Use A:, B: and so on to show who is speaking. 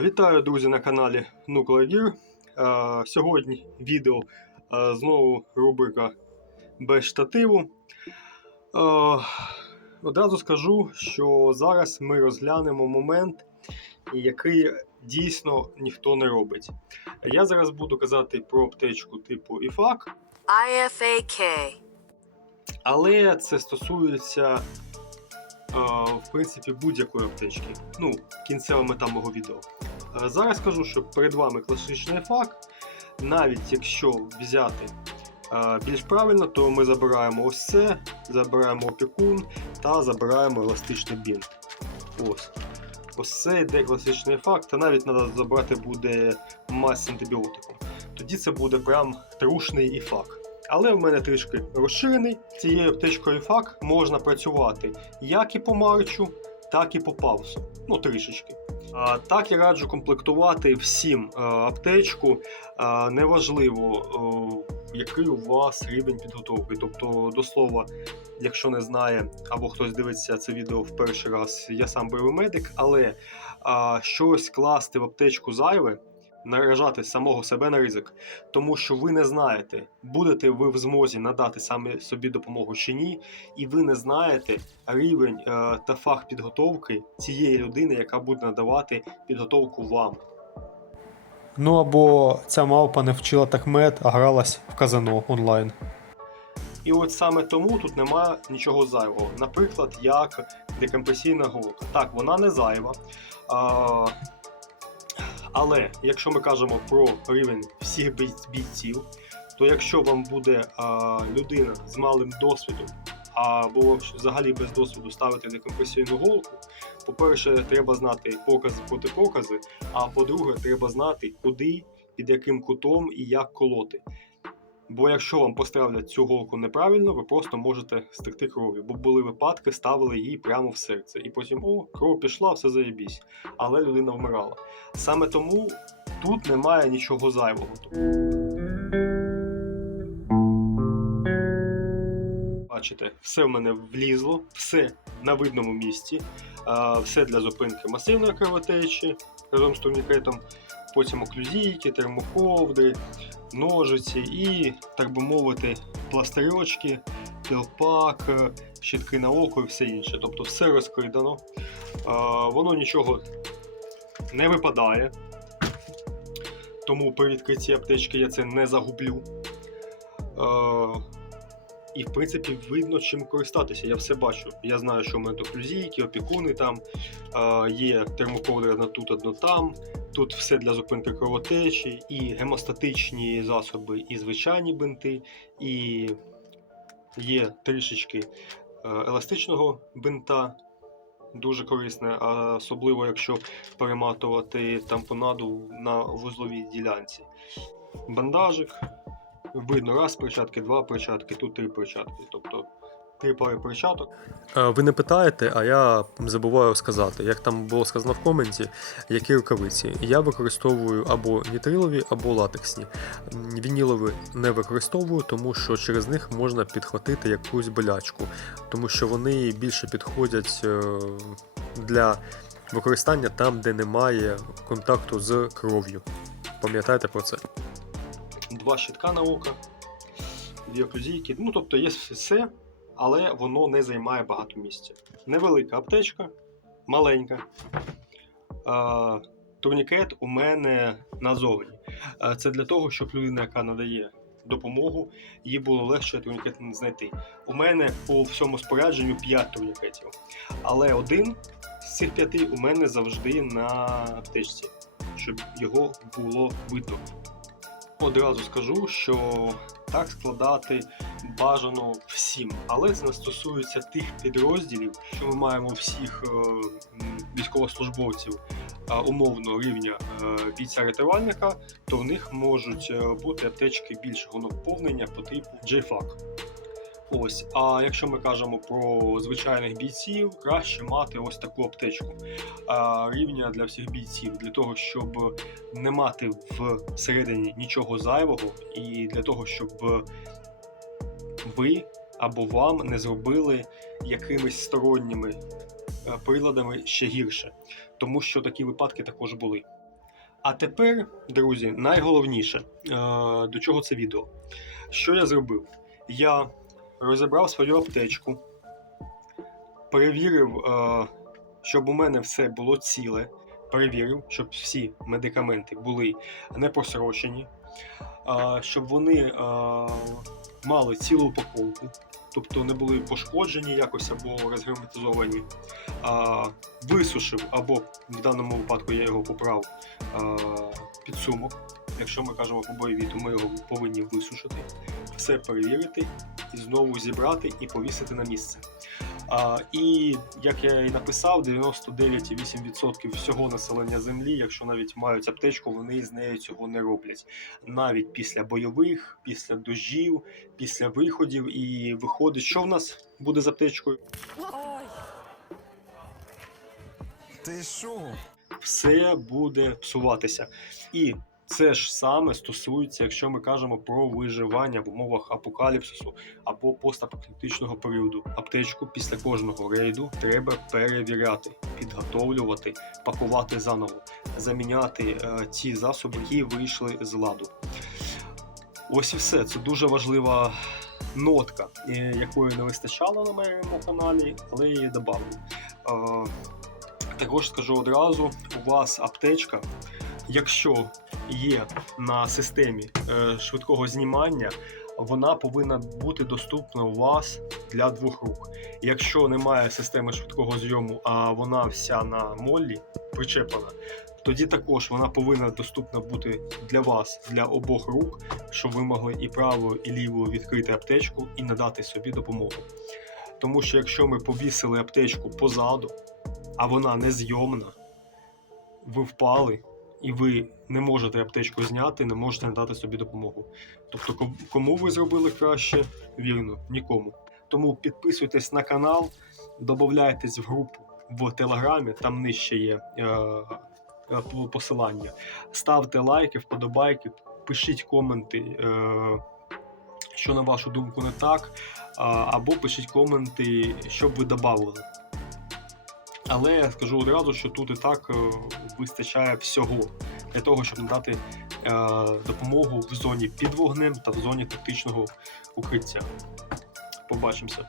A: Вітаю, друзі, на каналі Nuclear Gear. Сьогодні відео знову рубрика без штативу. Одразу скажу, що зараз ми розглянемо момент, який дійсно ніхто не робить. Я зараз буду казати про аптечку типу IFAC,
B: IFAK.
A: але це стосується в принципі будь-якої аптечки. Ну, кінцева мета мого відео. Е, Зараз скажу, що перед вами класичний фак. Навіть якщо взяти е, більш правильно, то ми забираємо ось це, забираємо опікун та забираємо еластичний бінт. Ось. Ось це йде класичний факт, та навіть треба забрати буде мазь з антибіотиком. Тоді це буде прям трушний іфак. Але в мене трішки розширений. Цією аптечкою фак можна працювати як і по марчу, так і по павсу. Ну, трішечки. А, так я раджу комплектувати всім а, аптечку. А, неважливо, о, який у вас рівень підготовки. Тобто, до слова, якщо не знає або хтось дивиться це відео в перший раз, я сам бойовий медик, але а, щось класти в аптечку зайве. Наражати самого себе на ризик, тому що ви не знаєте, будете ви в змозі надати саме собі допомогу чи ні, і ви не знаєте рівень е, та фах підготовки цієї людини, яка буде надавати підготовку вам.
C: Ну або ця мавпа не вчила так мед, а гралась в казано онлайн.
A: І от саме тому тут немає нічого зайвого. Наприклад, як декомпресійна голка. Так, вона не зайва. А, але якщо ми кажемо про рівень всіх бійців, то якщо вам буде а, людина з малим досвідом або взагалі без досвіду ставити декомпресійну голку, по-перше, треба знати покази проти покази, а по-друге, треба знати, куди, під яким кутом і як колоти. Бо якщо вам поставлять цю голку неправильно, ви просто можете стекти кров'ю. Бо були випадки, ставили її прямо в серце. І потім, о, кров пішла, все заєбісь. Але людина вмирала. Саме тому тут немає нічого зайвого. Бачите, все в мене влізло, все на видному місці, все для зупинки масивної кровотечі разом з турнікетом, потім оклюзійки, термоковдри, ножиці і, так би мовити, пластирочки, пілпак, е, щітки на око і все інше. Тобто все розкидано. А, Воно нічого не випадає. Тому при відкритті аптечки я це не загублю. І в принципі видно, чим користатися. Я все бачу. Я знаю, що в мене тут опікуни там, е, є термоковдри одна тут, одна там. Тут все для зупинки кровотечі, і гемостатичні засоби, і звичайні бинти, і є трішечки е, еластичного бинта. Дуже корисне, особливо якщо перематувати тампонаду на вузловій ділянці. Бандажик, видно раз перчатки, два перчатки, тут три перчатки. Тобто три пари перчаток.
C: Е, Ви не питаєте, а я забуваю сказати, як там було сказано в коменті, які рукавиці. Я використовую або нітрилові, або латексні. Вінілові не використовую, тому що через них можна підхватити якусь болячку, тому що вони більше підходять е, для використання там, де немає контакту з кров'ю. Пам'ятайте про це.
A: Два щитка на око, дві оклюзійки. Ну, тобто є все, але воно не займає багато місця. Невелика аптечка, маленька. А, турнікет у мене назовні. А, це для того, щоб людина, яка надає допомогу, їй було легше турнікет знайти. У мене по всьому спорядженню 5 турнікетів, але один з цих п'яти у мене завжди на аптечці, щоб його було видно. Одразу скажу, що так складати бажано всім, але це не стосується тих підрозділів, що ми маємо всіх е, військовослужбовців е, умовно рівня е, бійця-рятувальника, то в них можуть е, бути аптечки більшого наповнення по типу JFAC. Ось, а якщо ми кажемо про звичайних бійців, краще мати ось таку аптечку рівня для всіх бійців, для того, щоб не мати всередині нічого зайвого, і для того, щоб ви або вам не зробили якимись сторонніми е, приладами ще гірше. тому що такі випадки також були. А тепер, друзі, найголовніше, е, до чого це відео. Що я зробив? Я розібрав свою аптечку, перевірив, е, щоб у мене все було ціле, перевірив, щоб всі медикаменти були не просрочені, е, щоб вони е, мали цілу упаковку, тобто не були пошкоджені якось або розгерметизовані. Висушив, або в даному випадку я його поправ е, підсумок. Якщо ми кажемо по бойові, то ми його повинні висушити, все перевірити, і знову зібрати і повісити на місце. А, і як я і написав, 99,8% всього населення землі, якщо навіть мають аптечку, вони з нею цього не роблять. Навіть після бойових, після дождів, після виходів, і виходить, що в нас буде з аптечкою?
B: Ой,
D: Ти що?
A: все буде псуватися. І це ж саме стосується, якщо ми кажемо про виживання в умовах апокаліпсису або постапокаліптичного періоду. Аптечку після кожного рейду треба перевіряти, підготовлювати, пакувати заново, заміняти е, ті засоби, які вийшли з ладу. Ось і все. Це дуже важлива нотка, е, якої не вистачало на моєму каналі, але її додав. Також скажу одразу: у вас аптечка, якщо є на системі е, швидкого знімання, вона повинна бути доступна у вас для двох рук. Якщо немає системи швидкого зйому, а вона вся на моллі причеплена, тоді також вона повинна доступна бути для вас для обох рук, щоб ви могли і правою, і лівою відкрити аптечку і надати собі допомогу. Тому що якщо ми повісили аптечку позаду, а вона незйомна, ви впали, і ви не можете аптечку зняти, не можете надати собі допомогу. Тобто, кому ви зробили краще, вірно, нікому. Тому підписуйтесь на канал, додавайтесь в групу в Телеграмі, там нижче є е, е, посилання. Ставте лайки, вподобайки, пишіть коменти. Е, що на вашу думку не так, або пишіть коменти, що б ви додали. Але скажу одразу, що тут і так е, вистачає всього для того, щоб надати е, допомогу в зоні під вогнем та в зоні тактичного укриття. Побачимося.